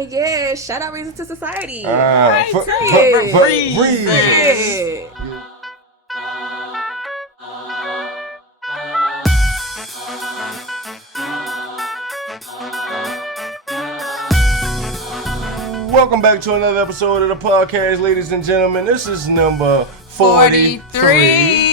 And yeah, shout out Reasons to Society. Reasons. Welcome back to another episode of the podcast, ladies and gentlemen. This is number 43.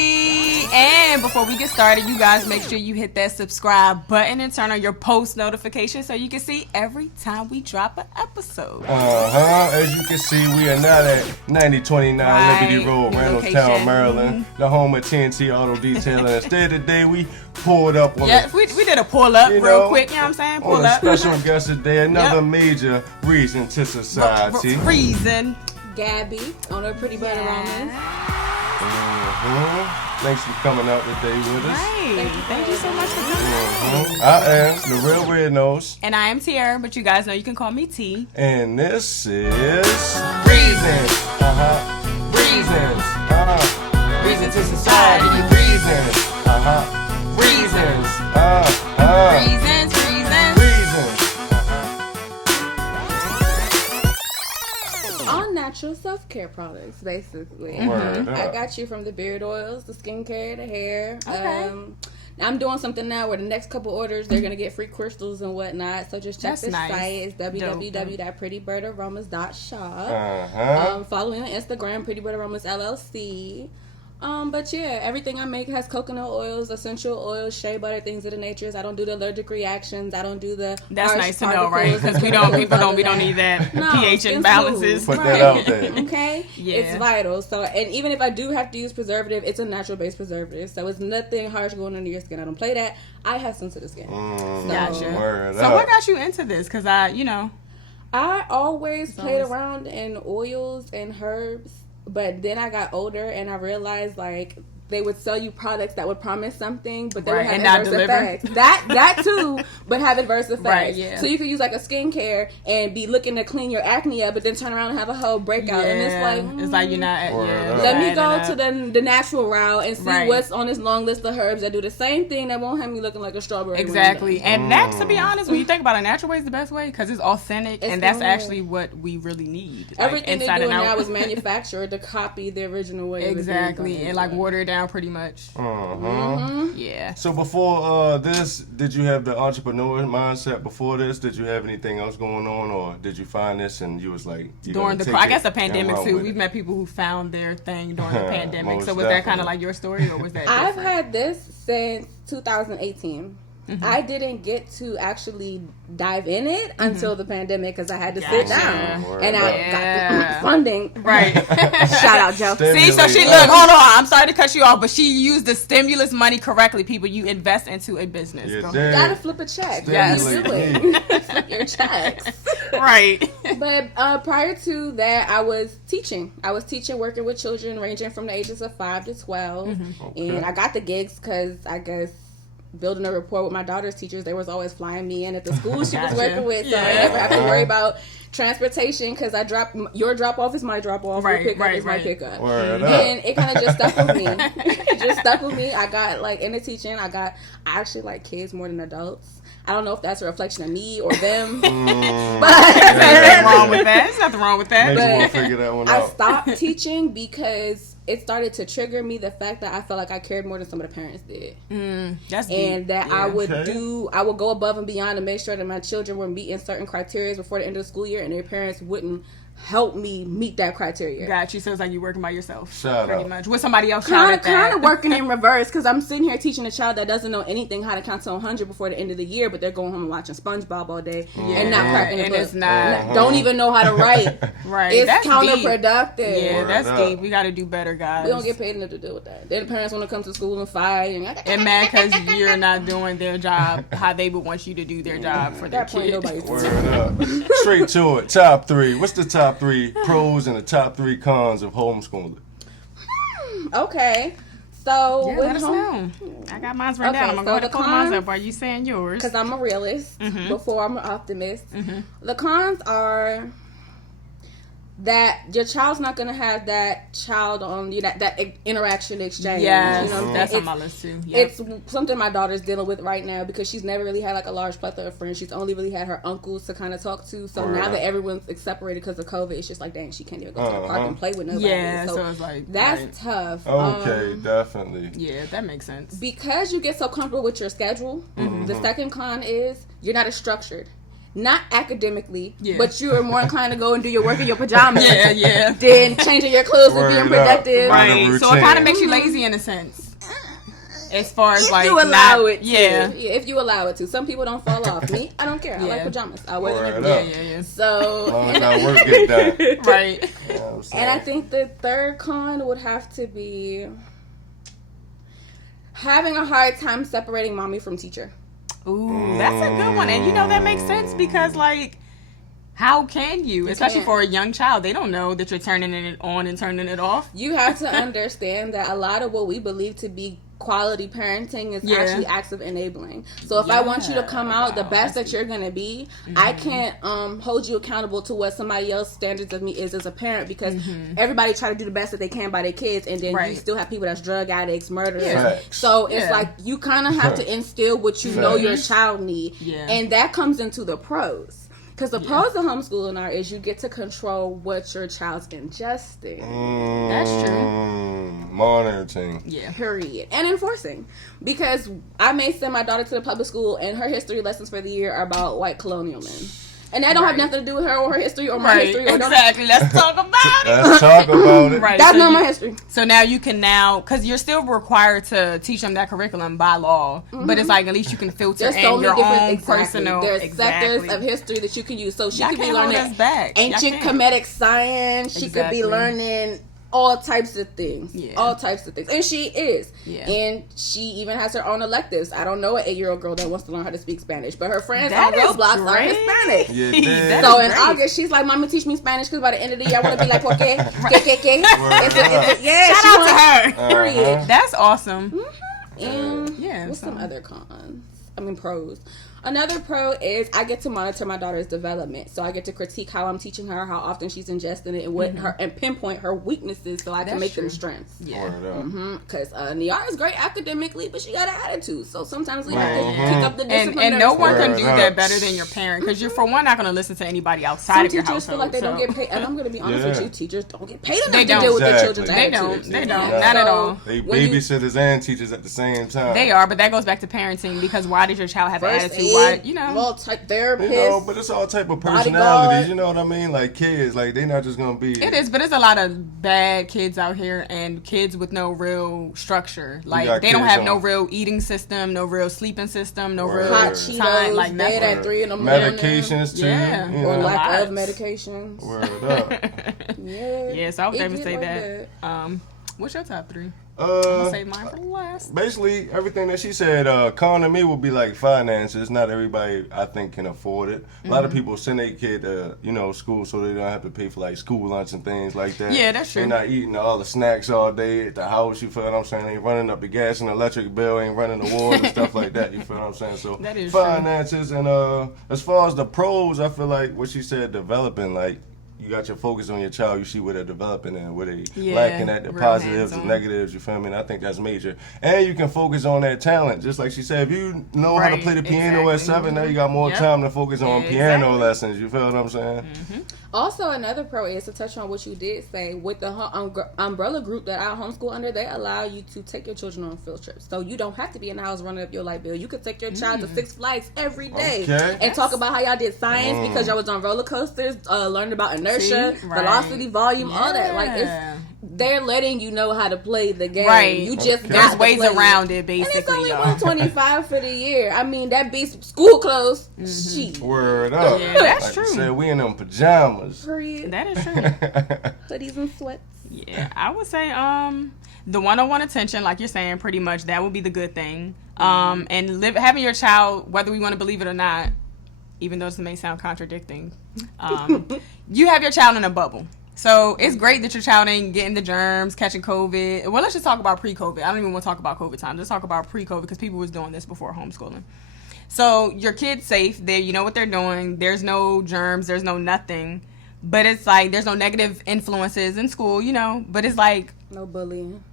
And before we get started, you guys make sure you hit that subscribe button and turn on your post notifications so you can see every time we drop an episode. As you can see, we are not at 9029 Liberty Road, Randallstown, Maryland, the home of TNT Auto Detailing. Instead, today we pulled up on we did a pull up real quick, you know what I'm saying? Pull up. Special guest today, another major Reason to Society. Reason. Gabby, owner of Prettybirdaromasllc. Thanks for coming out today with us. Right. Thank you so much for coming. I am the real Red Nose. And I am Tiara, but you guys know you can call me T. And this is Reasons. Reasons. Reason to Society. Reasons. Reasons. Reasons. All natural self-care products, basically. I got you from the beard oils, the skincare, the hair. Okay. I'm doing something now where the next couple orders, they're going to get free crystals and whatnot. So just check this site. It's www.prettybirdaromasllc. Follow me on Instagram, Prettybirdaromasllc. But yeah, everything I make has coconut oils, essential oils, shea butter, things of the nature. I don't do the allergic reactions. I don't do the That's nice to know, right? Because we don't need that pH imbalances. Put that out there. Okay? Yeah. It's vital. So, and even if I do have to use preservative, it's a natural based preservative. So it's nothing harsh going under your skin. I don't play that. I have sensitive skin. Gotcha. So what got you into this? Because I always played around in oils and herbs. But then I got older and I realized like they would sell you products that would promise something, but they would have adverse effects. That too, but have adverse effects. Right, yeah. So you could use like a skincare and be looking to clean your acne up, but then turn around and have a whole breakout. And it's like it's like you're not. Let me go to the natural route and see what's on this long list of herbs that do the same thing that won't have me looking like a strawberry. Exactly, and that, to be honest, when you think about it, a natural way is the best way because it's authentic, and that's actually what we really need. Everything they're doing now is manufactured to copy the original way. Exactly, and like water it down pretty much. Yeah. So before this, did you have the entrepreneur mindset before this? Did you have anything else going on, or did you find this and you was like during the pandemic too? We've met people who found their thing during the pandemic. So was that kind of like your story, or was that different? I've had this since 2018. I didn't get to actually dive in it until the pandemic because I had to sit down and I got the funding. Right. Shout out, Joe. See, so she hold on. I'm sorry to cut you off, but she used the stimulus money correctly. People, you invest into a business. You gotta flip a check. Yes. Flip your checks. Right. But prior to that, I was teaching. Working with children ranging from the ages of 5 to 12, and I got the gigs because I guess. Building a rapport with my daughter's teachers, they was always flying me in at the school she was working with, so I never have to worry about transportation because your drop off is my drop off, your pickup is my pickup, and it kind of just stuck with me. I got like into teaching. I actually like kids more than adults. I don't know if that's a reflection of me or them, but there's nothing wrong with that. There's nothing wrong with that. Maybe we'll figure that one out. I stopped teaching because it started to trigger me the fact that I felt like I cared more than some of the parents did. That's deep. And that I would go above and beyond to make sure that my children were meeting certain criteria before the end of the school year, and their parents wouldn't help me meet that criteria. Got you. So it's like you're working by yourself. Pretty much. With somebody else kind of working in reverse because I'm sitting here teaching a child that doesn't know anything how to count to 100 before the end of the year, but they're going home and watching SpongeBob all day and not cracking the book. It's not. Don't even know how to write. Right. It's that's counterproductive. Deep. Yeah, that's deep. We got to do better, guys. We don't get paid enough to deal with that. Then the parents want to come to school and fight. And mad because you're not doing their job how they would want you to do their job for their kid. Straight to it. Top 3. What's the top 3 pros and the top 3 cons of homeschooling? Okay. So let us know. I got mine written down. I'm going to go ahead and pull mine up. Are you saying yours? Because I'm a realist before I'm an optimist. The cons are that your child's not gonna have that child on you, that interaction exchange. Yes, you know, that's on my list too. Yep. It's something my daughter's dealing with right now because she's never really had like a large plethora of friends. She's only really had her uncles to kind of talk to. So now that everyone's separated because of COVID, it's just like, dang, she can't even go to the park and play with nobody. Yeah, so it's like that's tough. Okay, definitely. Yeah, that makes sense. Because you get so comfortable with your schedule. The second con is you're not as structured. Not academically, but you are more inclined to go and do your work in your pajamas than changing your clothes and being productive. Right. So it kind of makes you lazy in a sense. As far as if you allow it to. Yeah, if you allow it to. Some people don't fall off. Me, I don't care. I like pajamas. I wear them every day. Yeah. So as long as our work get done. Right. And I think the third con would have to be having a hard time separating mommy from teacher. Ooh, that's a good one. And you know, that makes sense because, like, how can you? Especially for a young child. They don't know that you're turning it on and turning it off. You have to understand that a lot of what we believe to be quality parenting is actually acts of enabling. So if I want you to come out the best that you're going to be, I can't hold you accountable to what somebody else's standards of me is as a parent because everybody try to do the best that they can by their kids, and then you still have people that's drug addicts, murderers. So it's like you kind of have to instill what you know your child need, and that comes into the pros. Because the pros of homeschooling is you get to control what your child's ingesting. That's true. Monitoring. Yeah. Period. And enforcing. Because I may send my daughter to the public school and her history lessons for the year are about white colonial men. And that don't have nothing to do with her or her history or my history. Or exactly. Let's talk about it. Let's talk about it. Right. That's not my history. So now you can because you're still required to teach them that curriculum by law. But it's like at least you can filter in your own personal. There's sectors of history that you can use. So she could be learning ancient Kemetic Kemetic science. She could be learning all types of things. All types of things. And she is. And she even has her own electives. I don't know an 8-year-old girl that wants to learn how to speak Spanish, but her friends on Roblox are Hispanic. So in August, she's like, Mama, teach me Spanish because by the end of the year, I want to be like, ¿por qué? ¿Qué? Shout out to her. Period. That's awesome. And what's some other cons? I mean, pros. Another pro is I get to monitor my daughter's development. So I get to critique how I'm teaching her, how often she's ingesting it, and what and pinpoint her weaknesses so I can make them strengths. Because Niara is great academically, but she got an attitude. So sometimes we have to kick up the discipline. And no one can do that better than your parent because you're, for one, not going to listen to anybody outside of your household. Some teachers feel like they don't get paid. And I'm going to be honest with you, teachers don't get paid enough to deal with their children's attitudes. They don't. Not at all. They babysitters and teachers at the same time. They are, but that goes back to parenting because why did your child have an attitude? Why, type therapist, but it's all type of personalities. You know what I mean? Like kids, like they're not just gonna be. It is, but there's a lot of bad kids out here and kids with no real structure. Like they don't have no real eating system, no real sleeping system, no real hot Cheetos, like bed at 3 in the morning. Medications too, or lack of medications. Word up. So I would never say that. What's your top 3? I'm gonna save mine for last. Basically, everything that she said, con to me would be like finances. Not everybody, I think, can afford it. A lot of people send their kid to, school so they don't have to pay for like school lunch and things like that. Yeah, that's true. They're not eating all the snacks all day at the house. You feel what I'm saying? They ain't running up the gas and electric bill, ain't running the water and stuff like that. You feel what I'm saying? So that is finances true. And as far as the pros, I feel like what she said, developing like. You got your focus on your child. You see where they're developing and where they lacking at, the positives and negatives. You feel me? And I think that's major. And you can focus on that talent. Just like she said, if you know how to play the piano at 7, now you got more time to focus on piano lessons. You feel what I'm saying? Also, another pro is to touch on what you did say with the umbrella group that I homeschool under. They allow you to take your children on field trips, so you don't have to be in the house running up your light bill. You could take your child to Six Flags every day and talk about how y'all did science because y'all was on roller coasters, learned about inertia, velocity, volume, all that. Like they're letting you know how to play the game. Right. You just got there's ways around it, basically. And it's only $125 for the year. I mean, that beats school clothes. Shit. Word up. Yeah, that's like true. You said, we in them pajamas. Period. That is true. Hoodies and sweats. Yeah, I would say the one-on-one attention, like you're saying, pretty much that would be the good thing. And having your child, whether we want to believe it or not, even though this may sound contradicting, you have your child in a bubble. So it's great that your child ain't getting the germs, catching COVID. Well, let's just talk about pre-COVID. I don't even want to talk about COVID time. Let's talk about pre-COVID because people was doing this before homeschooling. So your kid's safe. You know what they're doing. There's no germs. There's no nothing. but it's like there's no negative influences in school, you know, but it's like no bullying.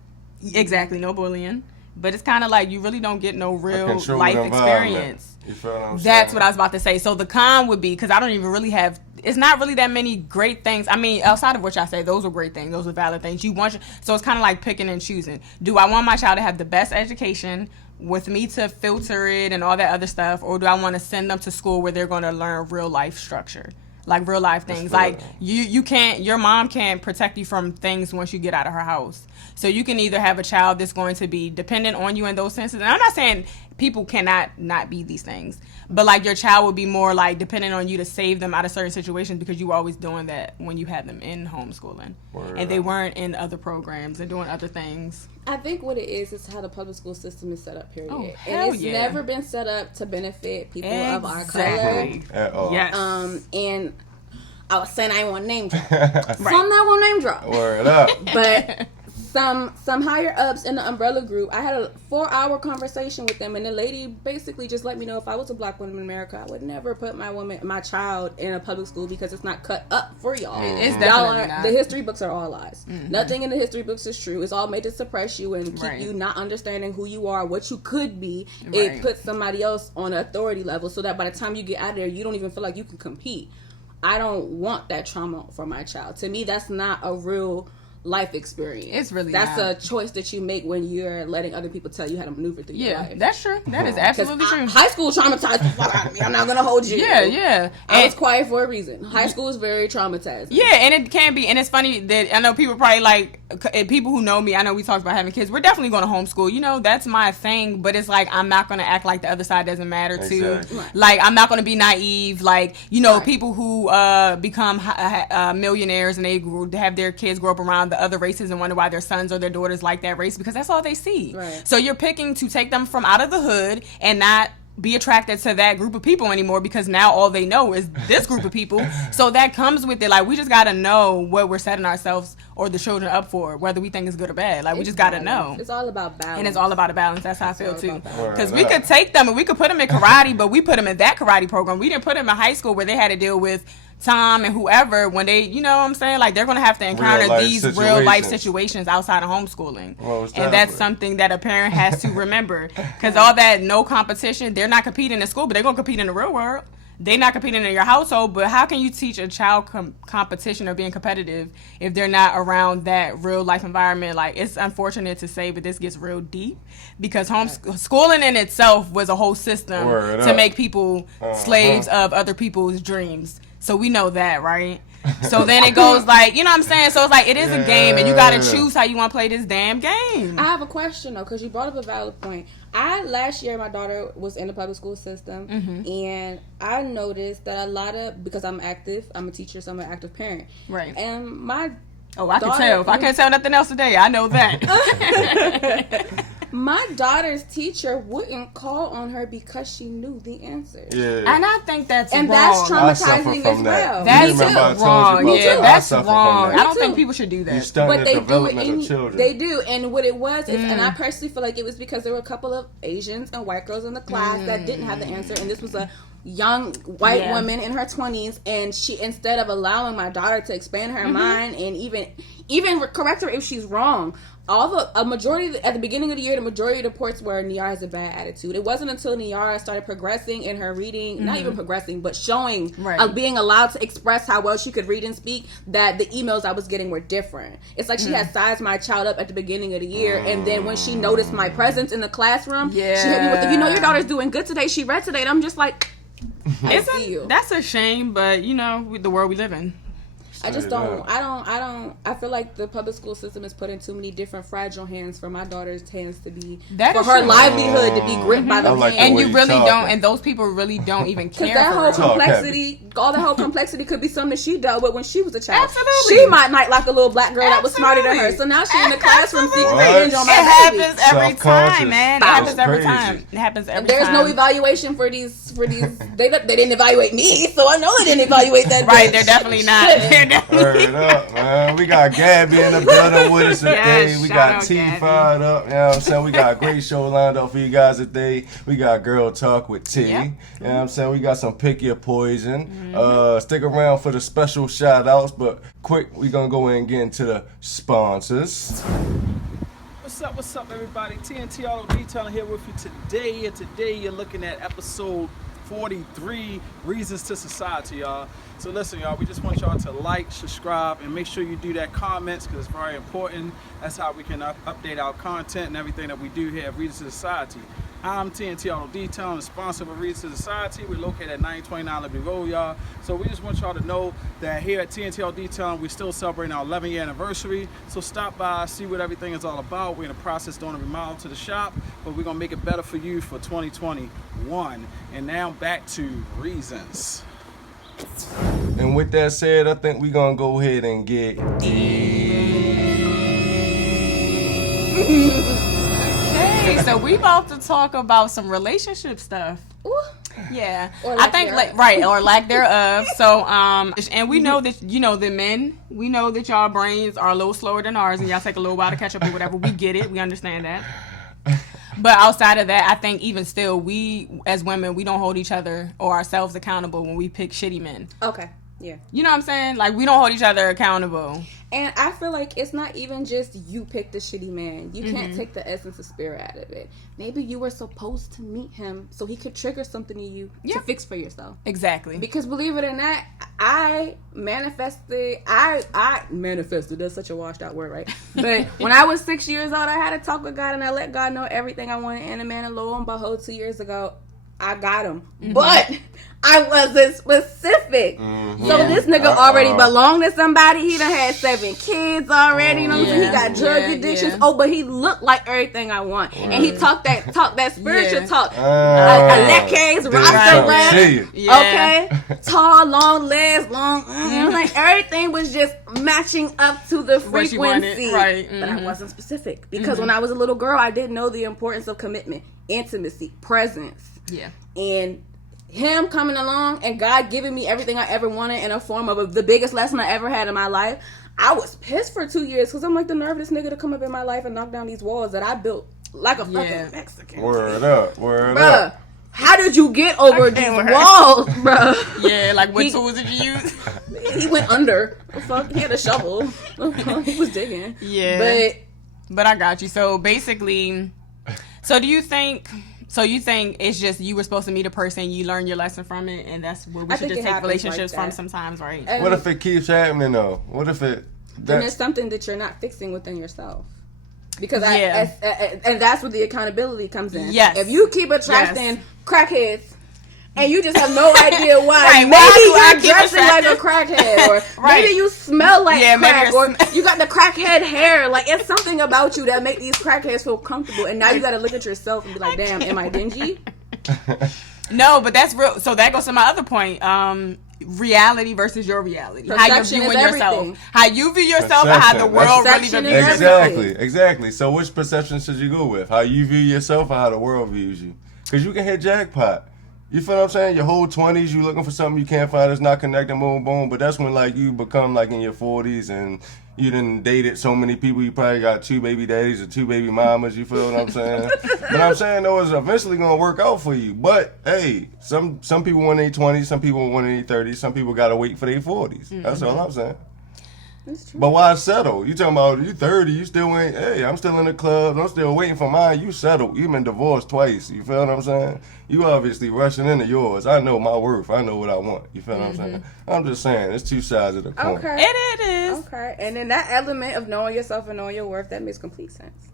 Exactly, no bullying. But it's kind of like you really don't get no real life experience. You feel what I'm saying? That's what I was about to say. So the con would be, because I don't even really have, it's not really that many great things. I mean, outside of what y'all say, those are great things. Those are valid things. So it's kind of like picking and choosing. Do I want my child to have the best education with me to filter it and all that other stuff? Or do I want to send them to school where they're going to learn real life structure? Like real life things. Like you can't, your mom can't protect you from things once you get out of her house. So you can either have a child that's going to be dependent on you in those senses. And I'm not saying people cannot not be these things, but like your child would be more like dependent on you to save them out of certain situations because you were always doing that when you had them in homeschooling. And they weren't in other programs and doing other things. I think what it is how the public school system is set up, period. Oh, and it's never been set up to benefit people of our color. At all. Yes. And I was saying I ain't want to name drop. Right. Some not want to name drop. Word up. But some higher ups in the umbrella group, I had a 4-hour conversation with them, and the lady basically just let me know if I was a black woman in America, I would never put my child in a public school because it's not cut up for y'all. It's definitely not. The history books are all lies. Nothing in the history books is true. It's all made to suppress you and keep you not understanding who you are, what you could be. It puts somebody else on an authority level so that by the time you get out of there, you don't even feel like you can compete. I don't want that trauma for my child. To me, that's not a real life experience. It's really that's not. a choice that you make when you're letting other people tell you how to maneuver through your life. Yeah, that's true. That is absolutely true. High school traumatized the fuck out of me. I'm not gonna hold you. Yeah. I was quiet for a reason. High school is very traumatizing. Yeah, and it can be, and it's funny that I know people probably like people who know me. I know we talked about having kids. We're definitely going to homeschool. You know, that's my thing. But it's like I'm not gonna act like the other side doesn't matter too. Exactly. Like I'm not gonna be naive. Like people who become millionaires and they have their kids grow up around the other races and wonder why their sons or their daughters like that race because that's all they see. Right. So you're picking to take them from out of the hood and not be attracted to that group of people anymore because now all they know is this group of people. So that comes with it. Like we just got to know what we're setting ourselves or the children up for, whether we think it's good or bad. Like we just got to know. It's all about balance. And it's all about a balance. That's how I feel too. Because we could take them and we could put them in karate, but we put them in that karate program. We didn't put them in high school where they had to deal with Tom and whoever when they, you know what I'm saying? Like they're going to have to encounter these real life situations outside of homeschooling. And that's something that a parent has to remember. Because all that no competition, they're not competing in school, but they're going to compete in the real world. They're not competing in your household, but how can you teach a child competition or being competitive if they're not around that real life environment? Like it's unfortunate to say, but this gets real deep because homeschooling in itself was a whole system to make people slaves of other people's dreams. So we know that, right? So then it goes like, you know what I'm saying? So it's like, it is a game and you got to choose how you want to play this damn game. I have a question though, because you brought up a valid point. Last year, my daughter was in the public school system and I noticed that because I'm active, I'm a teacher, so I'm an active parent. Right. And I can tell. If I can't tell nothing else today, I know that. My daughter's teacher wouldn't call on her because she knew the answers. Yeah. And I think that's wrong. And that's traumatizing as well. That's wrong. Yeah, that's wrong. I don't think people should do that. But they do it. They do. And what it was is, and I personally feel like it was because there were a couple of Asians and white girls in the class that didn't have the answer. And this was a young white woman in her 20s. And she, instead of allowing my daughter to expand her mind and even correct her if she's wrong, a majority at the beginning of the year, the majority of the reports were Niara has a bad attitude. It wasn't until Niara started progressing in her reading, not even progressing, but showing, being allowed to express how well she could read and speak, that the emails I was getting were different. It's like she had sized my child up at the beginning of the year, and then when she noticed my presence in the classroom, she hit me with, your daughter's doing good today. She read today, and I'm just like, I see you. That's a shame, but with the world we live in. I just don't. I feel like the public school system is put in too many different fragile hands for my daughter's hands to be for her livelihood to be gripped by the hand. And you really don't. And those people really don't even care. Because that whole complexity, all the whole complexity could be something she dealt with when she was a child. Absolutely. She might not like a little black girl that was smarter than her. So now she's in the classroom seeking revenge on my baby. It happens every time, man. It happens every time. It happens every time. There's no evaluation for these. They didn't evaluate me, so I know they didn't evaluate that. Right? They're definitely not. randomly. Word up, man. We got Gabby in the building with us today. Yes, We shout got out T Gabby. fired up. You know what I'm saying? We got a great show lined up for you guys today. We got Girl Talk with T. Yep. You know what I'm saying? We got some Pick Your Poison. Stick around for the special shout outs, but quick, we gonna go in and get into the sponsors. What's up, everybody? TNT Auto Detailing here with you today. And today you're looking at episode 43, Reasons to Society, y'all. So listen, y'all, we just want y'all to like, subscribe, and make sure you do that comments because it's very important. That's how we can update our content and everything that we do here at Reasons to Society. I'm TNT Auto Detailing, the sponsor of Reasons to Society. We're located at 929 Liberty Road, y'all. So we just want y'all to know that here at TNT Auto Detailing, we're still celebrating our 11th-year anniversary. So stop by, see what everything is all about. We're in the process doing a remodel to the shop, but we're going to make it better for you for 2021. And now back to Reasons. And with that said, I think we gonna go ahead and get Hey, so we about to talk about some relationship stuff. Ooh. Yeah, Or I lack think thereof. right or lack thereof. So and we know that the men, we know that y'all brains are a little slower than ours, and y'all take a little while to catch up or whatever. We get it, we understand that. But outside of that, I think even still, we as women, we don't hold each other or ourselves accountable when we pick shitty men. Okay. Yeah. You know what I'm saying? Like, we don't hold each other accountable. And I feel like it's not even just you pick the shitty man. You can't take the essence of spirit out of it. Maybe you were supposed to meet him so he could trigger something in you to fix for yourself. Exactly. Because believe it or not, I manifested, that's such a washed out word, right? But when I was 6 years old, I had a talk with God and I let God know everything I wanted in a man, and lo and behold, 2 years ago, I got him. But I wasn't specific. So this nigga already belonged to somebody. He done had 7 kids already. You know what I'm saying? He got drug addictions. Oh, but he looked like everything I want. And he talked that spiritual talk. Alekes, roster left. Okay? Tall, long legs, long. Like everything was just matching up to the What you frequency. wanted, right. But I wasn't specific. Because when I was a little girl, I didn't know the importance of commitment, intimacy, presence. Yeah. And him coming along and God giving me everything I ever wanted in a form of the biggest lesson I ever had in my life. I was pissed for 2 years because I'm like the nerve of this nigga to come up in my life and knock down these walls that I built like a fucking Mexican. Word up. Bruh, how did you get over these walls, bruh? Yeah, like what tools did you use? He went under. Fuck, he had a shovel. He was digging. Yeah. But I got you. So basically, you think it's just you were supposed to meet a person, you learn your lesson from it, and that's what we should just take relationships from sometimes, right? And what if it keeps happening though? What if it? Then it's something that you're not fixing within yourself. Because and that's where the accountability comes in. Yes. If you keep attracting crackheads and you just have no idea why, Right, maybe why you're dressing like a crackhead, or maybe you smell like crack, or you got the crackhead hair. Like, it's something about you that make these crackheads feel comfortable, and now you got to look at yourself and be like, damn, am I dingy? No, but that's real. So that goes to my other point. Reality versus your reality. How you're viewing yourself. How you view yourself and how the world really views you. Exactly. So which perception should you go with? How you view yourself or how the world views you? Because you can hit jackpot. You feel what I'm saying? Your whole 20s, you looking for something you can't find that's not connecting, boom, boom. But that's when, like, you become, like, in your 40s and you done dated so many people. You probably got 2 baby daddies or 2 baby mamas. You feel what I'm saying? But I'm saying, though, it's eventually going to work out for you. But, hey, some people want their 20s, some people want their 30s, some people got to wait for their 40s. That's all I'm saying. That's true. But why settle? You talking about you 30, you still ain't, hey, I'm still in the club, I'm still waiting for mine. You settled. You been divorced twice. You feel what I'm saying? You obviously rushing into yours. I know my worth. I know what I want. You feel what I'm saying? I'm just saying, it's 2 sides of the coin. Okay. It is. Okay. And then that element of knowing yourself and knowing your worth, that makes complete sense.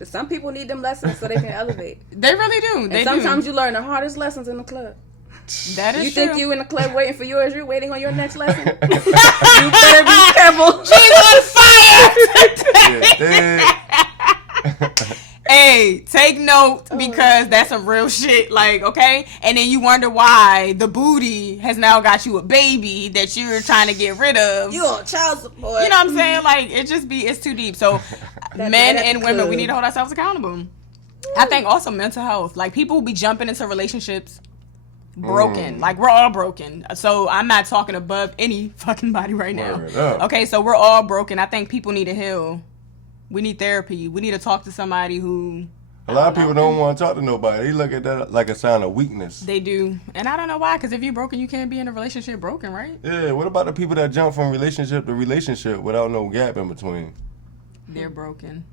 But some people need them lessons so they can elevate. They really do. And sometimes you learn the hardest lessons in the club. That is you true. think you in the club waiting for yours, you're waiting on your next lesson. You better be careful. She's on fire. Hey, take note because that's some real shit. Like, okay, and then you wonder why the booty has now got you a baby that you're trying to get rid of. You on child support. You know what I'm saying? Like, it's too deep. So, men and women, we need to hold ourselves accountable. I think also mental health. Like, people will be jumping into relationships broken. Like, we're all broken. So I'm not talking above any fucking body right now. Okay, so we're all broken. I think people need to heal. We need therapy. We need to talk to somebody who... A lot of people don't want to talk to nobody. They look at that like a sign of weakness. They do. And I don't know why, because if you're broken, you can't be in a relationship broken, right? Yeah, what about the people that jump from relationship to relationship without no gap in between? They're broken.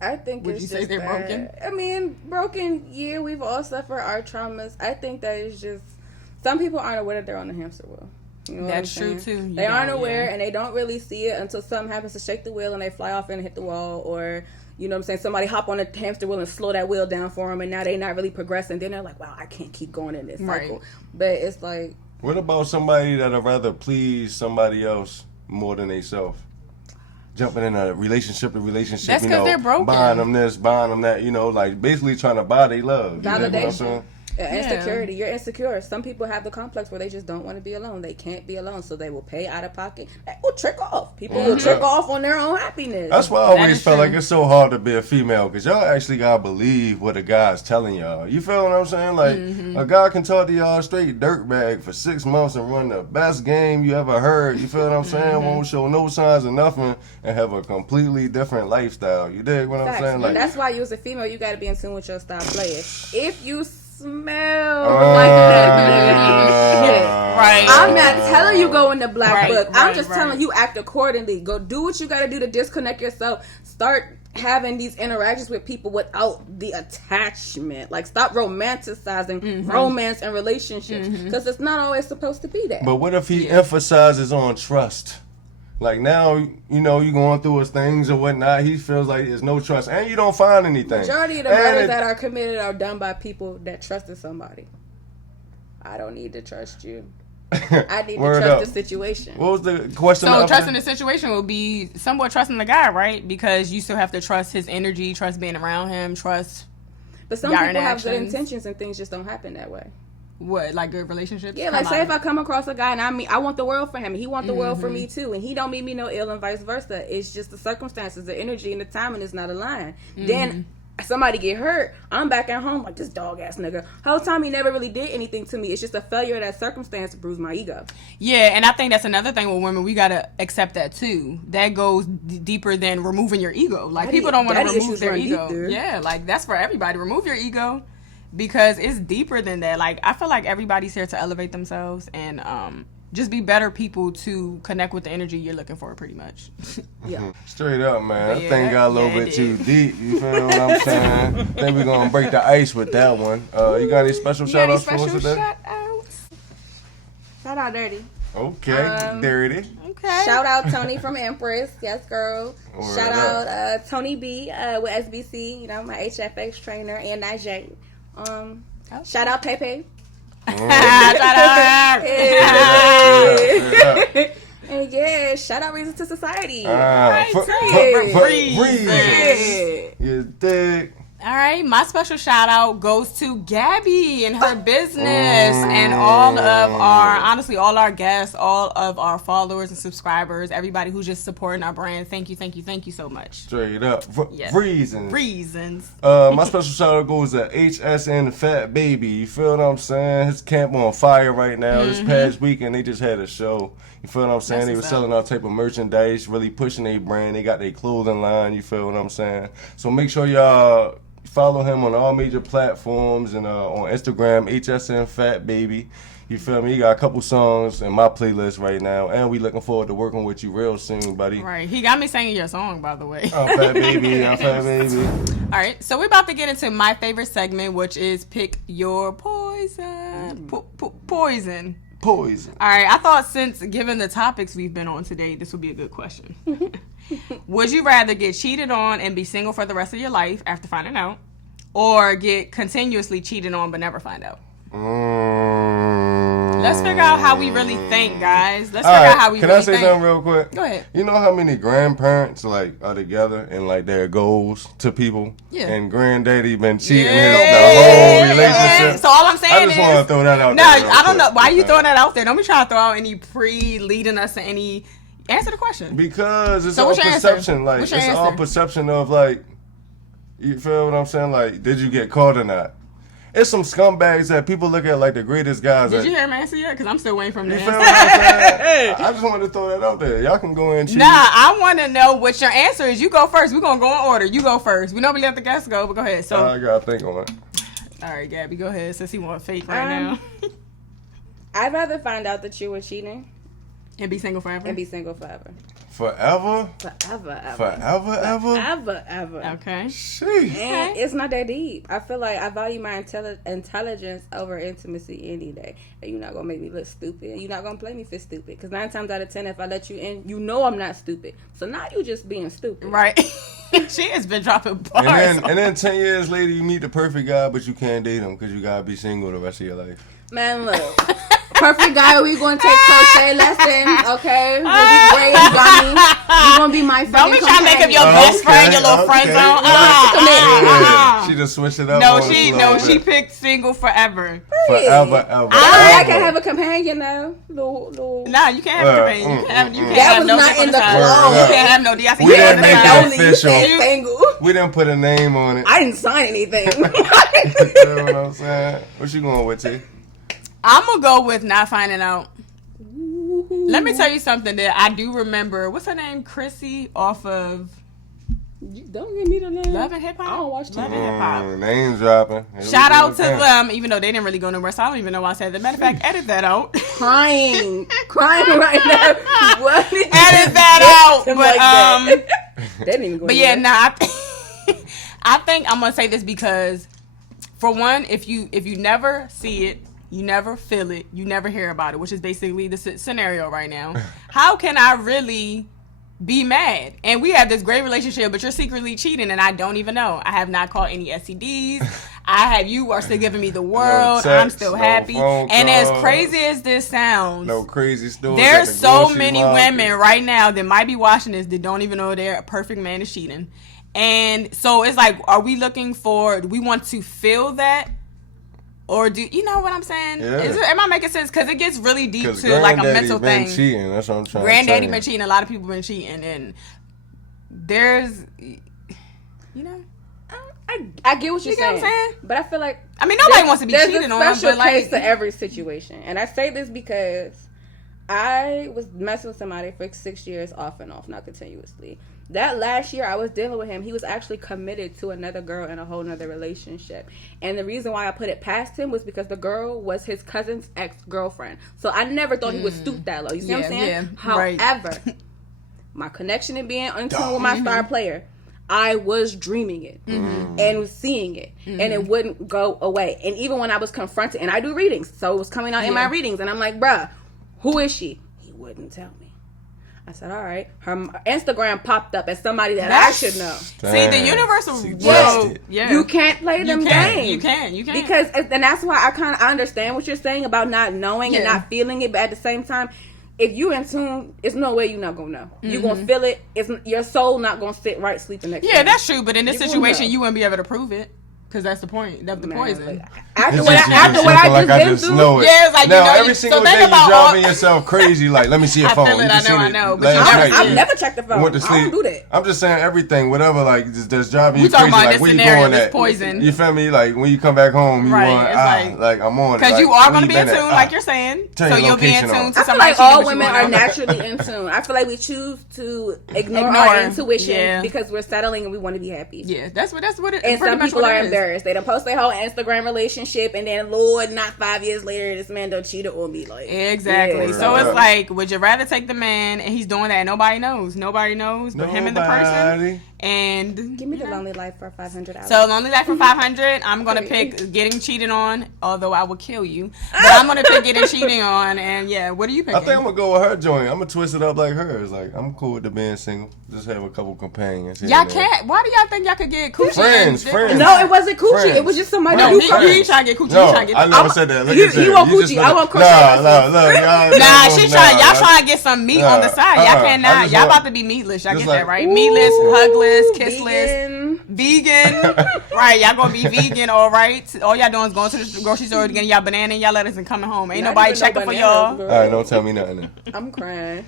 I think Would you say they're broken? I mean, broken, yeah, we've all suffered our traumas. I think that it's just, some people aren't aware that they're on the hamster wheel. You know That's true, too. They aren't aware, and they don't really see it until something happens to shake the wheel and they fly off and hit the wall, or, you know what I'm saying, somebody hop on the hamster wheel and slow that wheel down for them, and now they're not really progressing. Then they're like, wow, I can't keep going in this cycle. But it's like... What about somebody that'd rather please somebody else more than themselves? Jumping in a relationship to relationship, that's because they're broken. Buying them this, buying them that, like basically trying to buy their love. Validation. Insecurity. You're insecure. Some people have the complex where they just don't want to be alone. They can't be alone, so they will pay out of pocket. They will trick off. People will trick off on their own happiness. That's why I always felt like it's so hard to be a female, because y'all actually gotta believe what a guy's telling y'all. You feel what I'm saying? Like, a guy can talk to y'all straight dirtbag for 6 months and run the best game you ever heard. You feel what I'm saying? Won't show no signs of nothing and have a completely different lifestyle. You dig what I'm saying? Like, that's why you as a female, you gotta be in tune with your style playing. If you smell like that, right? I'm not telling you go in the black book. I'm just telling you act accordingly. Go do what you got to do to disconnect yourself. Start having these interactions with people without the attachment. Like, stop romanticizing romance and relationships, because it's not always supposed to be that. But what if he emphasizes on trust? Like, now, you're going through his things or whatnot. He feels like there's no trust. And you don't find anything. Majority of the murders that are committed are done by people that trusted somebody. I don't need to trust you. I need to trust the situation. What was the question? So trusting the situation will be somewhat trusting the guy, right? Because you still have to trust his energy, trust being around him, trust. But some people have good intentions and things just don't happen that way. What, like good relationships? Yeah, like say if I come across a guy and I want the world for him and he want the world for me too, and he don't mean me no ill and vice versa. It's just the circumstances, the energy, and the timing is not aligned. Then somebody get hurt, I'm back at home like, this dog ass nigga. Whole time he never really did anything to me. It's just a failure of that circumstance bruised my ego. Yeah, and I think that's another thing with women. We gotta accept that too. That goes deeper than removing your ego. Like, people don't want to remove their ego. Yeah, like that's for everybody. Remove your ego. Because it's deeper than that. Like, I feel like everybody's here to elevate themselves and just be better people to connect with the energy you're looking for, pretty much. Yeah. Straight up, man. That thing got a little bit too deep. You feel what I'm saying? I think we're going to break the ice with that one. You got any special shout-outs for us today? Shout out Dirty. Okay, Dirty. Okay. Shout out Tony from Empress. Yes, girl. Shout out Tony B with SBC, my HFX trainer, and Najee. Shout out Pepe. Shout out her. And yeah, shout out Reasons2society. Reasons. You dig? All right, my special shout out goes to Gabby and her business and all of our guests, all of our followers and subscribers, everybody who's just supporting our brand. Thank you so much. Straight up. Reasons. My special shout out goes to HSN Fat Baby. You feel what I'm saying? His camp on fire right now. This past weekend, they just had a show. You feel what I'm saying? They were selling all type of merchandise, really pushing their brand. They got their clothing line. You feel what I'm saying? So make sure y'all follow him on all major platforms and on Instagram, HSN Fat Baby. You feel me? He got a couple songs in my playlist right now, and we looking forward to working with you real soon, buddy. Right. He got me singing your song, by the way. I'm Fat Baby. I'm Fat Baby. All right. So we're about to get into my favorite segment, which is Pick Your Poison. Poison. All right. I thought since given the topics we've been on today, this would be a good question. Would you rather get cheated on and be single for the rest of your life after finding out, or get continuously cheated on but never find out? Let's figure out how we really think, guys. Let's figure out how we really think. Can I say something real quick? Go ahead. You know how many grandparents are together and their goals to people? Yeah. And granddaddy been cheating the whole relationship. So all I'm saying is, I just want to throw that out there. No, I don't know. Why are you throwing that out there? Don't be trying to throw out any leading us to any. Answer the question. Because it's all perception. It's all perception of you feel what I'm saying? Did you get caught or not? it's some scumbags that people look at like the greatest guys. Did you hear him answer yet? Because I'm still waiting from the answer. I just wanted to throw that out there. Y'all can go in and cheat. Nah, I want to know what your answer is. You go first. We're going to go in order. You go first. We normally let the guests go, but go ahead. So I got to think on it. All right, Gabby, go ahead since he wants fake right now. I'd rather find out that you were cheating. And be single forever? And be single forever. Forever? Forever, ever. Forever, ever? Forever, ever. Okay. Sheesh. And it's not that deep. I feel like I value my intelligence over intimacy any day. And you're not going to make me look stupid. You're not going to play me for stupid. Because 9 times out of 10, if I let you in, you know I'm not stupid. So now you just being stupid. Right. She has been dropping bars. And then 10 years later, you meet the perfect guy, but you can't date him because you got to be single the rest of your life. Man, look. Perfect guy, we going to take crochet lessons, okay? We'll be great, Johnny. You're going to be my friend. Don't be trying to make him your best friend, your little friend zone. She just switched it up. No, she picked single forever. Forever, ever. I can have a companion though. Nah, you can't have a companion. You can't that have was no not in the clothes. clothes. You can't have no DIC. We didn't make it official. Single. We didn't put a name on it. I didn't sign anything. You know what I'm saying? What you going with, T? I'm going to go with not finding out. Let me tell you something that I do remember. What's her name? Chrissy off of... Don't give me the name. Love and Hip Hop? I don't watch Love and Hip Hop. Name dropping. Shout out to them, even though they didn't really go nowhere, so I don't even know why I said that. Matter of fact, edit that out. Crying right now. What? Edit that out. But they didn't even go. But yeah, nah. I think I'm gonna say this because, for one, if you never see it, you never feel it, you never hear about it, which is basically the scenario right now. How can I really be mad? And we have this great relationship, but you're secretly cheating, and I don't even know. I have not caught any STDs. You are still giving me the world. No text, I'm still happy. And as calls, crazy as this sounds, no crazy stories. There's so many women right now that might be watching this that don't even know their perfect man is cheating. And so it's like, are we looking for? Do we want to feel that? Or do you know what I'm saying? Yeah. Am I making sense? Because it gets really deep to like a mental been thing. Cheating. That's what I'm trying Granddaddy to say. been cheating. A lot of people been cheating, and there's, I get what you're get what I'm saying? But I feel like nobody wants to be cheated on. There's a special but case like, to every situation, and I say this because I was messing with somebody for 6 years off and off, not continuously. That last year I was dealing with him, he was actually committed to another girl in a whole nother relationship. And the reason why I put it past him was because the girl was his cousin's ex-girlfriend. So I never thought he would stoop that low. You see what I'm saying? Yeah, However, my connection and being in tune with my star player, I was dreaming it and seeing it, and it wouldn't go away. And even when I was confronted, and I do readings, so it was coming out in my readings, and I'm like, bruh, who is she? He wouldn't tell me. I said, all right. Her Instagram popped up as somebody that I should know. See, the universal world, you can't play them games. You can't. Because, and that's why I understand what you're saying about not knowing and not feeling it, but at the same time, if you in tune, it's no way you're not gonna know. You're gonna feel it. It's your soul not gonna sit right sleeping next to you. Yeah, that's true. But in this situation, you wouldn't be able to prove it. Because that's the point. That's the poison. After what I just been through. Yeah, it's like, now, every single day you're driving yourself crazy. Like, let me see your phone. I know. But I've never checked the phone. I don't do that. I'm just saying everything, whatever, like, that's driving you crazy. Like, where you going at? Poison. You feel me? Like, when you come back home, you want, like, I'm on it. Because you are going to be in tune, like you're saying. So you'll be in tune to somebody. I feel like all women are naturally in tune. I feel like we choose to ignore our intuition because we're settling and we want to be happy. Yeah, that's what it is. And some people are embarrassed. They don't post their whole Instagram relationship, and then Lord, not 5 years later, this man done cheated on me. Like exactly. Yeah. So it's like, would you rather take the man and he's doing that and nobody knows but him and the person? And give me the lonely life for $500. So lonely life for $500. I'm gonna pick getting cheated on, although I will kill you. But I'm gonna pick getting cheated on. And yeah, what are you picking? I think I'm gonna go with her joint. I'm gonna twist it up like hers. Like, I'm cool with the being single. Just have a couple companions. Y'all can't. Why do y'all think y'all could get coochie? Friends. No, it wasn't coochie. It was just somebody who you trying to get coochie. No, I never said that. Look you want coochie. I want coochie. Y'all trying to get some meat on the side. Y'all cannot. Y'all about to be meatless. Y'all get that right? Meatless, hugless, kissless. Vegan. Right, y'all gonna be vegan, all right. All y'all doing is going to the grocery store getting y'all banana and y'all lettuce and coming home. Ain't nobody checking for y'all. All right, don't tell me nothing. I'm crying.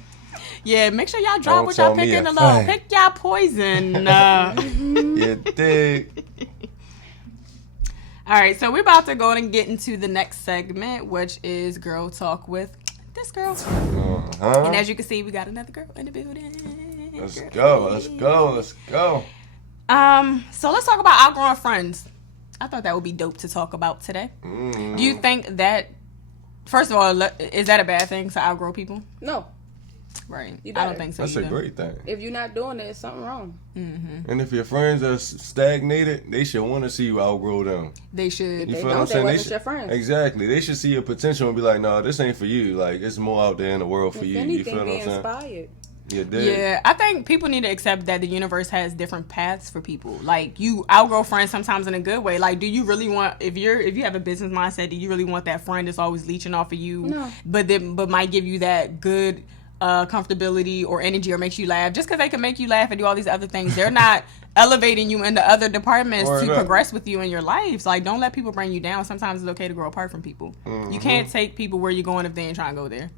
Yeah, make sure y'all drop what y'all picking the low. Pick y'all poison. You dig. All right, so we're about to go and get into the next segment, which is Girl Talk with this girl. Uh-huh. And as you can see, we got another girl in the building. Let's go. So let's talk about outgrowing friends. I thought that would be dope to talk about today. Do you think that, first of all, is that a bad thing to outgrow people? No. Right. I don't think so. That's a great thing. If you're not doing it, it's something wrong. Mm-hmm. And if your friends are stagnated, they should want to see you outgrow them. They should. If they don't, they wasn't your friends. Exactly. They should see your potential and be like, no, this ain't for you. Like, it's more out there in the world for you. Anything, you feel what I'm saying? Inspired. Yeah, I think people need to accept that the universe has different paths for people. Like, you outgrow friends sometimes in a good way. Like, do you really want, if you have a business mindset, do you really want that friend that's always leeching off of you? No. But might give you that good comfortability or energy or makes you laugh? Just because they can make you laugh and do all these other things, they're not elevating you into other departments to progress with you in your life. Like, don't let people bring you down. Sometimes it's okay to grow apart from people. You can't take people where you're going if they ain't trying to go there.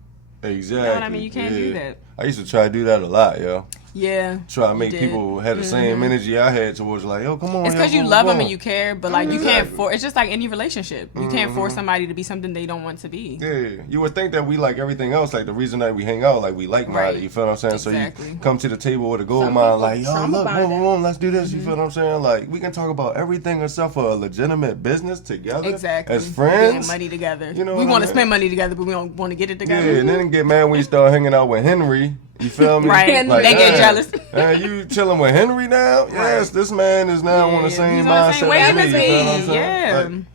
Exactly. You know what I mean? You can't do that. I used to try to do that a lot, yo. Yeah. Try to make people have the same energy I had towards, like, yo, come on. It's because you love them and you care, but like you can't force. It's just like any relationship. You can't force somebody to be something they don't want to be. Yeah, you would think that we like everything else. Like the reason that we hang out, like we like minded. Right. You feel what I'm saying? Exactly. So you come to the table with a gold mind, like, yo, look, boom, let's do this. You feel what I'm saying? Like we can talk about everything except for a legitimate business together. Exactly. As friends, getting money together. You know, we want to spend money together, but we don't want to get it together. Yeah, and then get mad when you start hanging out with Henry. You feel me? Right. Like, they get jealous. You chilling with Henry now? Yes, this man is now on the same mindset as me. You feel what I'm saying?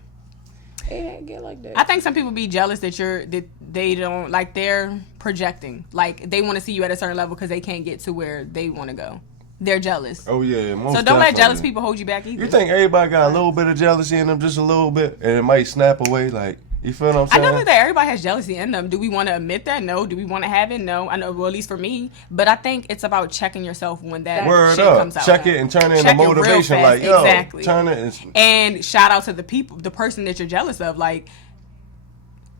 Yeah. It get like that. I think some people be jealous that they don't, like, they're projecting. Like, they want to see you at a certain level because they can't get to where they want to go. They're jealous. Oh, yeah. Most so don't let definitely. jealous people hold you back either. You think everybody got a little bit of jealousy in them, just a little bit, and it might snap away? Like, you feel what I'm saying? I don't think that everybody has jealousy in them. Do we want to admit that? No. Do we want to have it? No. I know, well, at least for me. But I think it's about checking yourself when that shit comes out. Check it and turn it into motivation. Like, yo, exactly. Turn it. And shout out to the person that you're jealous of. Like,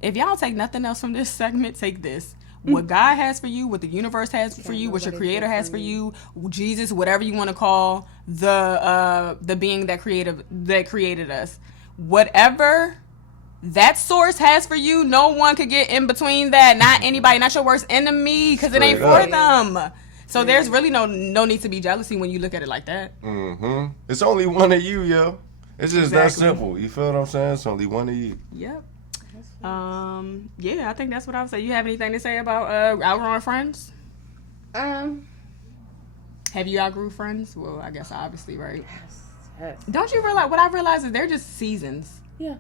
if y'all don't take nothing else from this segment, take this. What God has for you, what the universe has for you, what your creator has for you, Jesus, whatever you want to call the being that created us. Whatever that source has for you, no one could get in between that. Not anybody, not your worst enemy, because it ain't for them. So there's really no need to be jealousy when you look at it like that. Mm-hmm. It's only one of you, yo. It's just that simple. You feel what I'm saying? It's only one of you. Yep. Yeah, I think that's what I would say. You have anything to say about outgrowing friends? Have you outgrew friends? Well, I guess obviously, right? Yes. Don't you realize what I realize is they're just seasons. Yeah.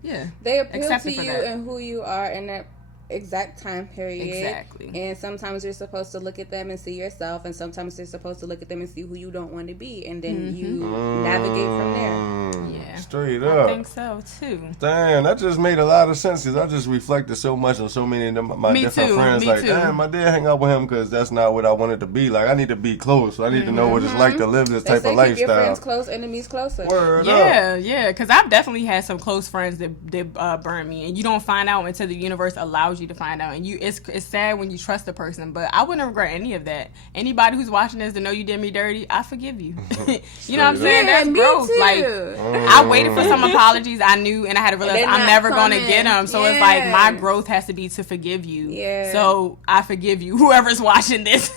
Yeah. They appeal Accept to it for you that. and who you are in that exact time period. Exactly. And sometimes you're supposed to look at them and see yourself, and sometimes you're supposed to look at them and see who you don't want to be, and then you navigate from there. Yeah. Straight up. I think so too. Damn, that just made a lot of sense because I just reflected so much on so many of my different friends. Like, damn, I did hang out with him because that's not what I wanted to be. Like, I need to be close. So I need to know what it's like to live this type of lifestyle. Keep your friends close, enemies closer. Word yeah, up. yeah. Because I've definitely had some close friends that burn me, and you don't find out until the universe allows you to find out. And it's sad when you trust a person, but I wouldn't regret any of that. Anybody who's watching this to know you did me dirty, I forgive you. You know what I'm saying? Yeah, That's me growth. too. Like, I waited for some apologies. I knew, and I had to realize I'm never going to get them. So it's like my growth has to be to forgive you. Yeah. So I forgive you, whoever's watching this.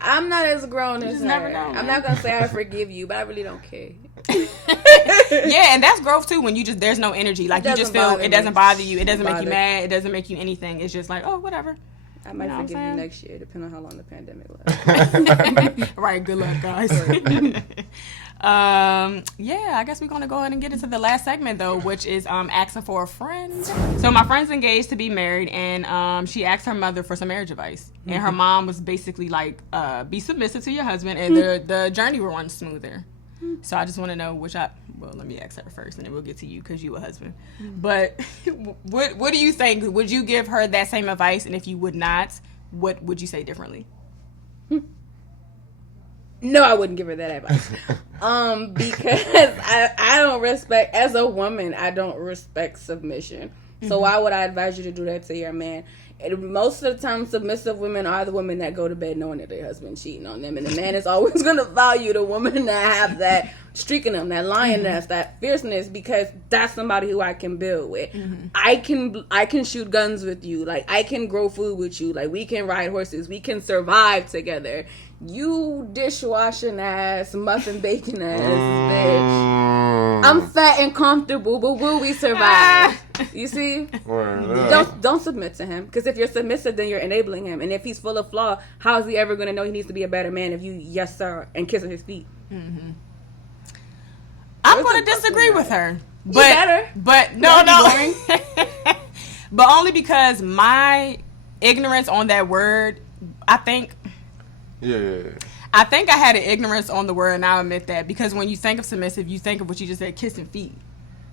I'm not as grown as her. never know, I'm not gonna say I forgive you, but I really don't care. Yeah, and that's growth too. When you just there's no energy, like you just feel it doesn't bother you, it doesn't make you mad, it doesn't make you anything. It's just like, oh, whatever. I might forgive you next year, depending on how long the pandemic lasts. Right. Good luck, guys. Yeah, I guess we're gonna go ahead and get into the last segment though, which is asking for a friend. So my friend's engaged to be married, and she asked her mother for some marriage advice, and her mom was basically like, be submissive to your husband, and the journey will run smoother. So I just want to know well, let me ask her first, and then we'll get to you because you a husband. But what do you think? Would you give her that same advice? And if you would not, what would you say differently? No, I wouldn't give her that advice. Because I don't respect, as a woman, I don't respect submission. So why would I advise you to do that to your man? And most of the time, submissive women are the women that go to bed knowing that their husband cheating on them, and the man is always going to value the woman that have that streak in them, that lioness, that fierceness, because that's somebody who I can build with. I can shoot guns with you, like I can grow food with you, like we can ride horses, we can survive together. You dishwashing ass, muffin bacon ass bitch. I'm fat and comfortable, but will we survive? You see? Don't submit to him, because if you're submissive, then you're enabling him. And if he's full of flaw, how is he ever going to know he needs to be a better man if you yes sir and kissing his feet? I'm going to disagree with her. But no. But only because my ignorance on that word, I think. Yeah. I think I had an ignorance on the word, and I'll admit that, because when you think of submissive, you think of what you just said, kissing feet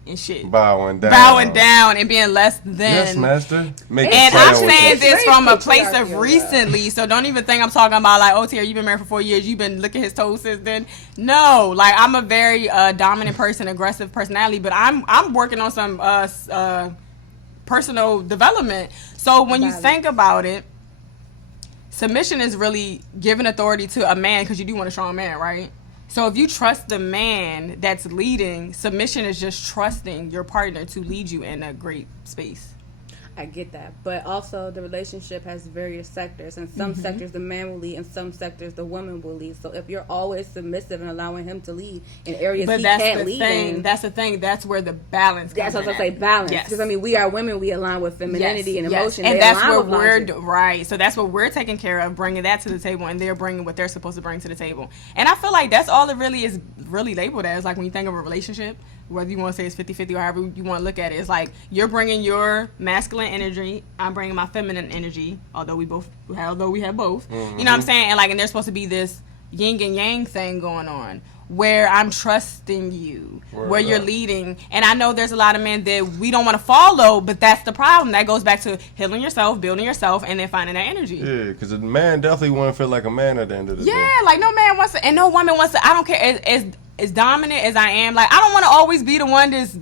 and shit. Bowing down and being less than. Yes, master. And I'm saying this from a place of recently, so don't even think I'm talking about like, oh, Tara, you've been married for 4 years, you've been licking his toes since then. No, like I'm a very dominant person, aggressive personality, but I'm working on some personal development. So when you think about it, submission is really giving authority to a man, because you do want a strong man, right? So if you trust the man that's leading, submission is just trusting your partner to lead you in a great space. I get that. But also the relationship has various sectors. In some sectors, the man will lead. In some sectors, the woman will lead. So if you're always submissive and allowing him to lead in areas he can't lead in. That's the thing. That's where the balance comes in. That's what I say, balance. Because, I mean, we are women. We align with femininity and emotion. And that's where we're, right. So that's what we're taking care of, bringing that to the table. And they're bringing what they're supposed to bring to the table. And I feel like that's all it really is really labeled as. Like when you think of a relationship, whether you want to say it's 50-50 or however you want to look at it, it's like you're bringing your masculine energy, I'm bringing my feminine energy, although we have both. You know what I'm saying? And like, and there's supposed to be this yin and yang thing going on where I'm trusting you, where you're leading. And I know there's a lot of men that we don't want to follow, but that's the problem. That goes back to healing yourself, building yourself, and then finding that energy. Yeah, because a man definitely want to feel like a man at the end of the day. Yeah, like no man wants to, and no woman wants to, I don't care, as dominant as I am, like I don't want to always be the one that's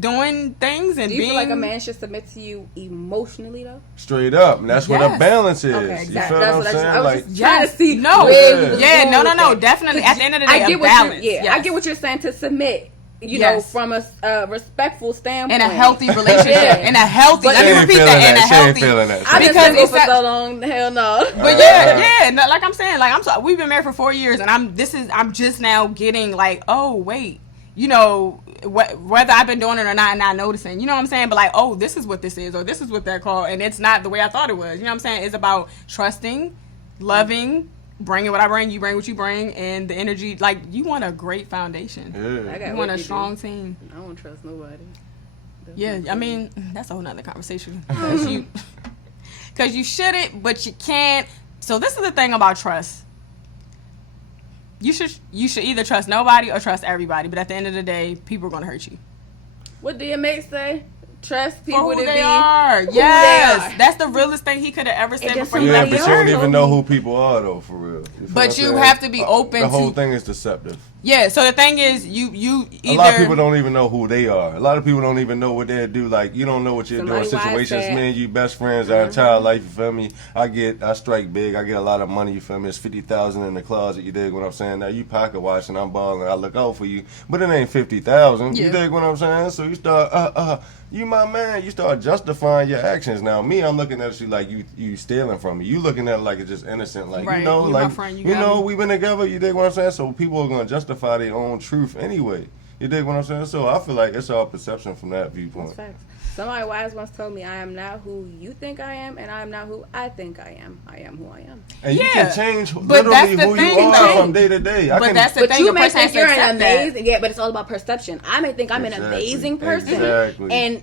doing things and do you feel like a man should submit to you emotionally though? Straight up, and that's what a balance is. Okay, exactly. You feel what I'm saying? I was like, just trying to see. No, definitely. At the end of the day, I get what you're saying, to submit. You know, from a respectful standpoint, in a healthy relationship, in a healthy. Let me repeat that. In a healthy. I've been single for so long. Hell no. But no, like I'm saying, like we've been married for 4 years, and I'm just now getting like, oh wait, you know, whether I've been doing it or not, and not noticing. You know what I'm saying? But like, oh, this is what this is, or this is what they're called, and it's not the way I thought it was. You know what I'm saying? It's about trusting, loving. Bringing what I bring, you bring what you bring, and the energy. Like, you want a great foundation. Yeah. You want a strong team. I don't trust nobody. Yeah, I mean, that's a whole nother conversation. Because you shouldn't, but you can't. So this is the thing about trust. You should either trust nobody or trust everybody. But at the end of the day, people are going to hurt you. What DMX say? Trust people for who they are. Yes, that's the realest thing he could have ever said before. Yeah, but you don't even know who people are though, for real. But you have to be open. The whole thing is deceptive. Yeah. So the thing is, you either. A lot of people don't even know who they are. A lot of people don't even know what they do. Like, you don't know what you're doing. Situations, me and you best friends our entire life. You feel me? I strike big. I get a lot of money. You feel me? It's 50,000 in the closet. You dig what I'm saying? Now you pocket watching. I'm balling. I look out for you, but it ain't 50,000. You dig what I'm saying? So you start you my man, you start justifying your actions. Now me, I'm looking at you like you stealing from me. You looking at it like it's just innocent, like you know, like friend, you know, we've been together. You dig what I'm saying? So people are gonna justify their own truth anyway. You dig what I'm saying? So I feel like it's all perception from that viewpoint. That's facts. Somebody wise once told me, I am not who you think I am, and I am not who I think I am. I am who I am. And you can change literally who you are from day to day. But you may think you're an amazing, but it's all about perception. I may think I'm an amazing person, and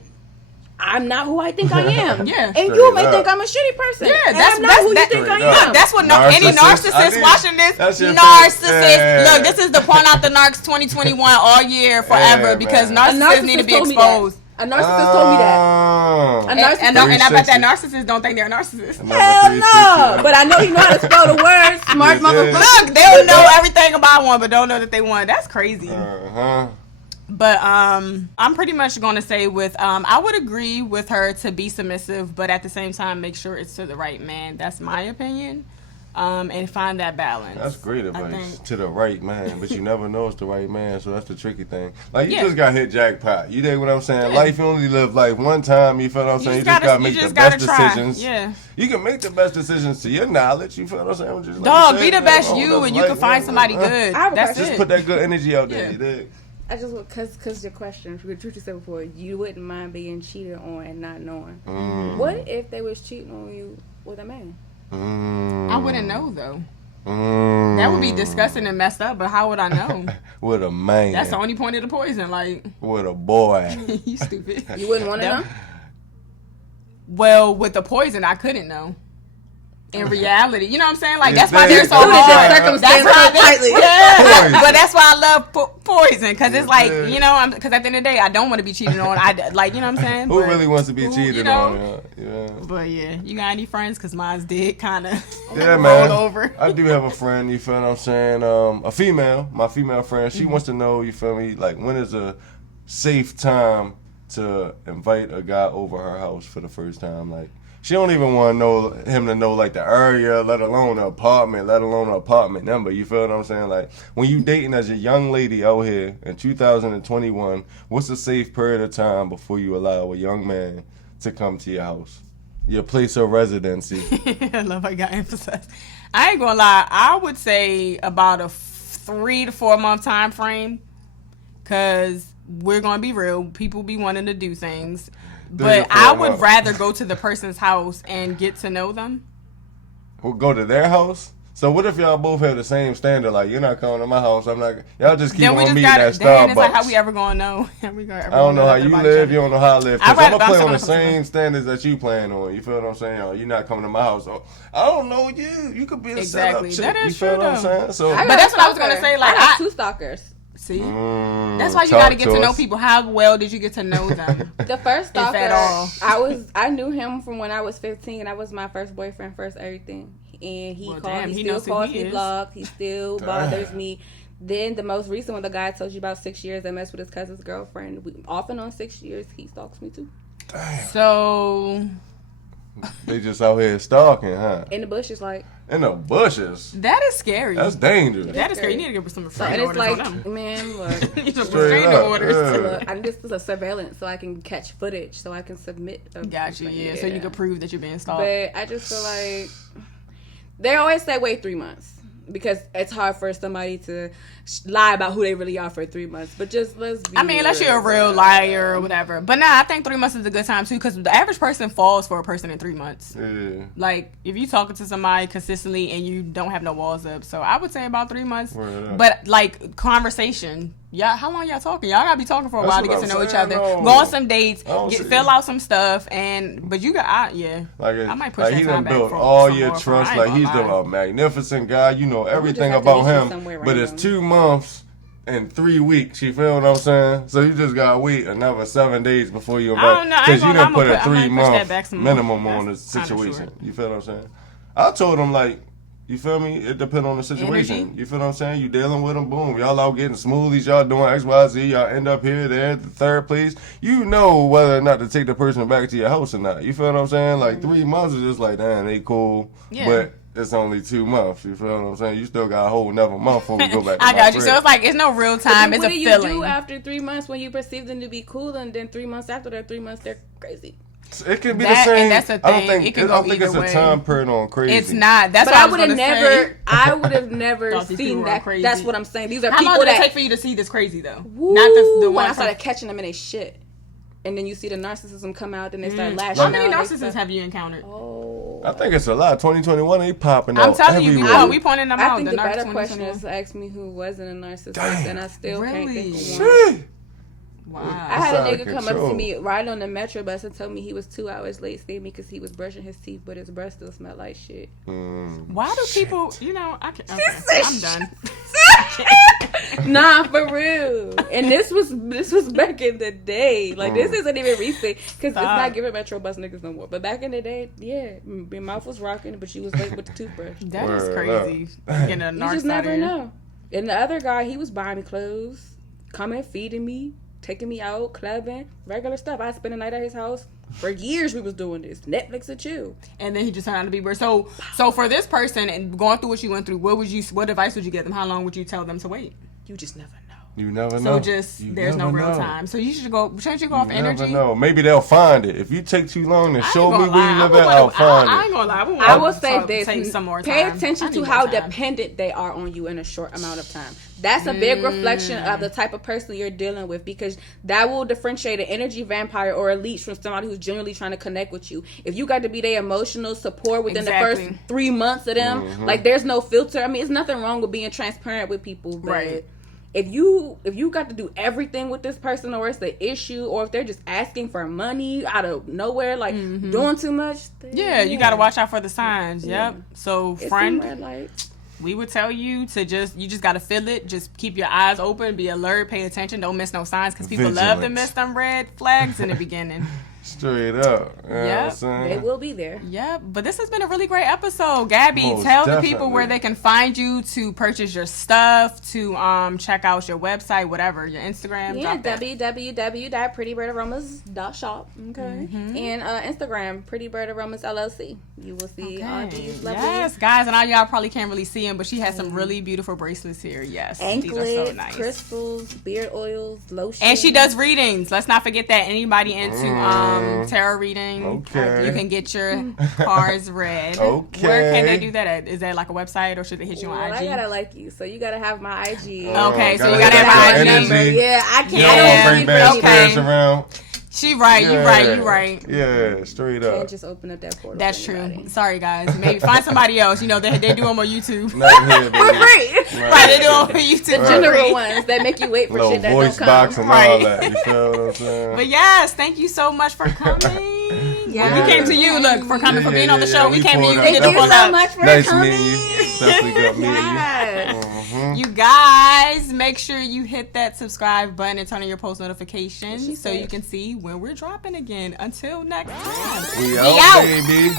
I'm not who I think I am. And you may think I'm a shitty person. That's not who you think I am. That's what any narcissist watching this, narcissist. Look, this is the point out the narcs 2021 all year forever, because narcissists need to be exposed. A narcissist told me that. And I bet that narcissists don't think they're a narcissist. Hell no. But I know you know how to spell the word. Smart motherfucker. Look, they'll know everything about one, but don't know that they won. That's crazy. But I'm pretty much going to say with I would agree with her to be submissive, but at the same time make sure it's to the right man. That's my opinion. And find that balance. That's great advice. To the right man, but you never know it's the right man, so that's the tricky thing. Like, you just got hit jackpot. You dig what I'm saying? Yeah. Life, you only live life one time, you feel what I'm saying? You just got to make the best decisions. Yeah. You can make the best decisions to your knowledge, you feel what I'm saying? Just Dog, be the best you, and you can find somebody good. That's just put that good energy out there, you dig? I just because your question, the truth you said before, you wouldn't mind being cheated on and not knowing. What if they was cheating on you with a man? I wouldn't know though. That would be disgusting and messed up. But how would I know? With a man. That's the only point of the poison. Like with a boy. You stupid. You wouldn't want to know. Well, with the poison, I couldn't know. In reality, you know what I'm saying? Like, that's why they're so hard. That's why but that's why I love poison, because it's like, you know, because at the end of the day, I don't want to be cheated on. Like, you know what I'm saying? Who really wants to be cheated on? Yeah. But yeah, you got any friends? Because mine's did kind of roll over. I do have a friend, you feel what I'm saying? My female friend, she wants to know, you feel me, like, when is a safe time to invite a guy over her house for the first time? Like, she don't even want him to know like the area, let alone the apartment number. You feel what I'm saying? Like, when you dating as a young lady out here in 2021, what's a safe period of time before you allow a young man to come to your house, your place of residency? I love how you got emphasized. I ain't gonna lie. I would say about a 3 to 4 month time frame, because we're gonna be real. People be wanting to do things. But I would rather go to the person's house and get to know them. We'll go to their house? So what if y'all both have the same standard? Like, you're not coming to my house. I'm not. Y'all just keep on meeting at Starbucks. Then it's like, how we ever gonna know? I don't know how you live. You don't know how I live. Because I'm gonna play on the same standards that you playing on. You feel what I'm saying? You're not coming to my house. I don't know you. You could be a setup chick. That is you feel true, what I'm saying? So, but that's what I was gonna say. Like, I got 2 stalkers. See, that's why you got to get to know people. How well did you get to know them? The first stalker, I knew him from when I was 15. That was my first boyfriend, first everything. And he still calls me blocked. He still bothers me. Then the most recent one, the guy I told you about, 6 years, I messed with his cousin's girlfriend. Off and on 6 years, he stalks me too. Damn. So they just out here stalking, huh? In the bushes, like. In the bushes. That is scary. That's dangerous. That is scary. You need to give some restraining orders like, on them. Man, look. You some restraining orders. Yeah. This is a surveillance, so I can catch footage, so I can submit. Gotcha, yeah. So you can prove that you're being stalked. But I just feel like they always say wait 3 months. Because it's hard for somebody to lie about who they really are for 3 months. But just let's be unless you're a real liar or whatever. But I think 3 months is a good time too, because the average person falls for a person in 3 months. Yeah. Like, if you talking to somebody consistently and you don't have no walls up. So I would say about 3 months. But like conversation. Yeah, how long y'all talking? Y'all gotta be talking for a while to get to know each other. No. Go on some dates, fill out some stuff, but you got I might push that time back for all your trust. Like, he's the magnificent guy. You know everything about him, but it's 2 months and 3 weeks. You feel what I'm saying? So you just gotta wait another 7 days before you invite, because you didn't put a 3 month minimum on the situation. You feel what I'm saying? I told him, like, you feel me? It depends on the situation. Energy. You feel what I'm saying? You dealing with them, boom. Y'all out getting smoothies, y'all doing X, Y, Z. Y'all end up here, there, the third place. You know whether or not to take the person back to your house or not. You feel what I'm saying? Like, 3 months is just like, damn, they cool. Yeah. But it's only 2 months. You feel what I'm saying? You still got a whole another month before we go back to I got you. So it's like, it's no real time. It's a feeling. What do you do after 3 months when you perceive them to be cool, and then 3 months after that 3 months, they're crazy? It can be the same. And that's the thing. I don't think it's a time period on crazy. It's not. That's what I would have never. I would have never seen that. Crazy. That's what I'm saying. These are people long did that it take for you to see this crazy though. Woo, not the when I started catching them in their shit, and then you see the narcissism come out, and they start lashing out. How many narcissists have you encountered? I think it's a lot. 2021, they popping out. I'm telling everywhere. you, we pointing them out. I think the better question is to ask me who wasn't a narcissist, and I still can't think of one. Wow. I had a nigga come up to me riding on the metro bus and told me he was 2 hours late seeing me because he was brushing his teeth, but his breath still smelled like shit. Why do people, I'm done. Nah, for real. And this was back in the day. Like, this isn't even recent because it's not giving metro bus niggas no more. But back in the day, yeah, your mouth was rocking, but you was late with the toothbrush. That is crazy. You just never know. And the other guy, he was buying me clothes. coming, feeding me, taking me out, clubbing, regular stuff. I spent the night at his house. For years we was doing this. Netflix and chill. And then he just turned out to be weird. So for this person and going through what you went through, what advice would you give them? How long would you tell them to wait? You just never know. You never know. So there's no real time. So shouldn't you go off energy? Never know. Maybe they'll find it. If you take too long to show me where you live at, I'll find it. I ain't gonna lie. I will say this. Take some more time. Pay attention to how dependent they are on you in a short amount of time. That's a big reflection of the type of person you're dealing with, because that will differentiate an energy vampire or a leech from somebody who's genuinely trying to connect with you. If you got to be their emotional support within the first 3 months of them, like there's no filter. I mean, it's nothing wrong with being transparent with people, but right. If you got to do everything with this person, or it's an issue, or if they're just asking for money out of nowhere, like doing too much, then, you got to watch out for the signs. Yeah. Yep. So, it's friend, red light. We would tell you to you just got to feel it. Just keep your eyes open, be alert, pay attention, don't miss no signs, because people love to miss them red flags in the beginning. Straight up. Yeah, they will be there. Yep. But this has been a really great episode. Gabby, tell the people where they can find you to purchase your stuff, to check out your website, whatever, your Instagram. Yeah, www.prettybirdaromasllc. Okay. And Instagram, Prettybirdaromasllc. You will see all these lovely. Yes, guys, and all y'all probably can't really see them, but she has some really beautiful bracelets here. Yes. Anklets, these are so nice. crystals, beard oils, lotion. And she does readings. Let's not forget that. Anybody into tarot reading, you can get your cards read. Okay. Where can they do that at? Is there like a website, or should they hit you on IG? I gotta like you, so you gotta have my IG. Okay, so you gotta have my IG. Yeah, I can't. Yeah, bring bad spirits around. She right, you right. Yeah, straight up. Can't just open up that portal. That's true. Sorry, guys. Maybe find somebody else. You know, they do them on YouTube. Not here, baby. For free. Right, they do them on YouTube. The general ones that make you wait for shit that voice don't box come. and all that. You feel what I'm saying? But yes, thank you so much for coming. Yeah. We came to you, look, for coming, for being on the show. We came to you. Thank you so much for nice coming. meeting you. Definitely good meeting you. You guys, make sure you hit that subscribe button and turn on your post notifications so you can see when we're dropping again. Until next time. We out, baby.